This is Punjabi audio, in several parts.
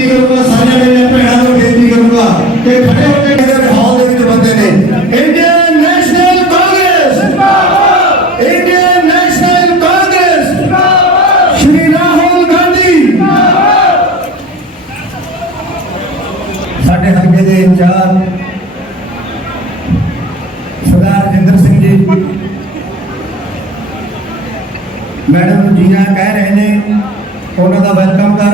ਬੇਨਤੀ ਕਰੂੰਗਾ, ਸਾਰਿਆਂ ਮੇਰੀਆਂ ਭੈਣਾਂ ਨੂੰ ਬੇਨਤੀ ਕਰੂੰਗਾ। ਕਿ ਖੜੇ ਹੋ ਕੇ ਮੇਰੇ ਹਾਲ ਦੇ ਵਿੱਚ ਬੰਦੇ ਨੇ। Indian National Congress Indian National Congress Shri Rahul Gandhi! ਸਾਡੇ ਹਲਕੇ ਦੇ ਇੰਚਾਰਜ, ਸਰਦਾਰ ਜਿੰਦਰ ਸਿੰਘ ਜੀ। ਮੈਡਮ ਜੀਆਂ ਕਹਿ ਰਹੇ ਨੇ, ਉਹਨਾਂ ਦਾ ਵੈਲਕਮ ਕਰ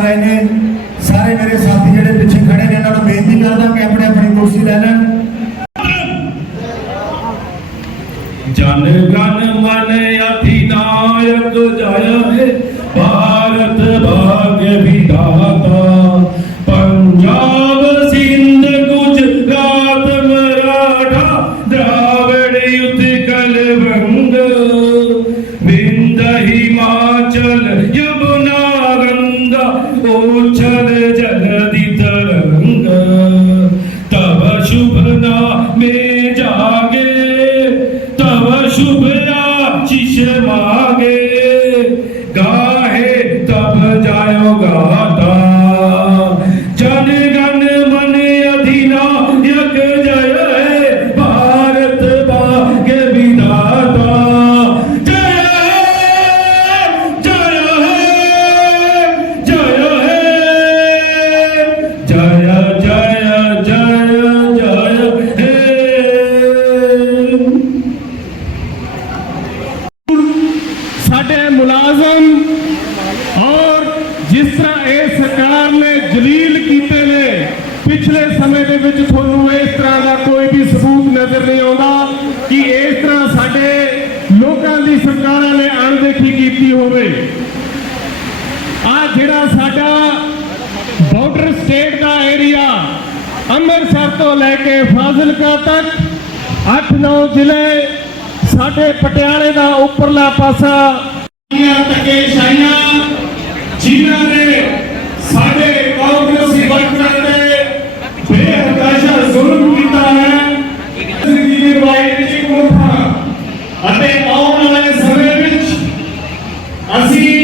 ਸਾਰੇ ਮੇਰੇ ਸਾਥੀ ਜਿਹੜੇ ਪਿੱਛੇ ਖੜੇ ਨੇ, ਇਹਨਾਂ ਨੂੰ ਬੇਨਤੀ ਕਰਦਾ ਕਿ ਆਪਣੇ ਆਪਣੀ ਕੁਰਸੀ ਲੈ ਲੈਣ। ਜਨ ਗਨ ਮਨ ਅਧਿਨਾਇਕ ਜయ ਹੈ, ਭਾਰਤ ਭਾਗਯ ਵਿਧਾਤਾ। ਪੰਜਾਬ ਸਿੰਧ ਗੁਜਰਾਤ ਮਰਾਠਾ, ਦਰਾਵੜ ਉਤਕਲ ਵੰਗ। ਵਿੰਦ ਹਿਮਾਚਲ ਯਮੁਨਾ गाहे तब जायो ਸਾਡੇ ਮੁਲਾਜ਼ਮ ਔਰ ਜਿਸ ਤਰ੍ਹਾਂ ਇਹ ਸਰਕਾਰ ਨੇ ਜਲੀਲ ਕੀਤੇ ਨੇ, ਪਿਛਲੇ ਸਮੇਂ ਦੇ ਵਿੱਚ ਤੁਹਾਨੂੰ ਇਸ ਤਰ੍ਹਾਂ ਦਾ ਕੋਈ ਵੀ ਸਬੂਤ ਨਜ਼ਰ ਨਹੀਂ ਆਉਂਦਾ ਕਿ ਇਸ ਤਰ੍ਹਾਂ ਸਾਡੇ ਲੋਕਾਂ ਦੀ ਸਰਕਾਰਾਂ ਨੇ ਅਣਦੇਖੀ ਕੀਤੀ ਹੋਵੇ। ਆ ਜਿਹੜਾ ਸਾਡਾ ਬਾਰਡਰ ਸਟੇਟ ਦਾ ਏਰੀਆ ਅੰਮ੍ਰਿਤਸਰ ਤੋਂ ਲੈ ਕੇ ਫਾਜ਼ਿਲਕਾ ਤੱਕ 8-9 ਜ਼ਿਲ੍ਹੇ ਸਾਡੇ ਪਟਿਆਲੇ ਦਾ ਉੱਪਰਲਾ ਪਾਸਾ ਦੀਆਂ ਧੱਕੇਸ਼ਾਹੀਆਂ ਜਿਨ੍ਹਾਂ ਨੇ ਸਾਡੇ ਕਾਂਗਰਸੀ ਵਰਕਰਾਂ ਤੇ ਬੇਹਦਾਸ਼ਾ ਜ਼ੁਲਮ ਕੀਤਾ ਹੈ। ਜ਼ਿੰਦਗੀ ਦੇ ਵਾਇਦੇ ਚ ਮੁੱਠਾ। ਅਤੇ ਆਉਣ ਵਾਲੇ ਸਮੇਂ ਵਿੱਚ ਅਸੀਂ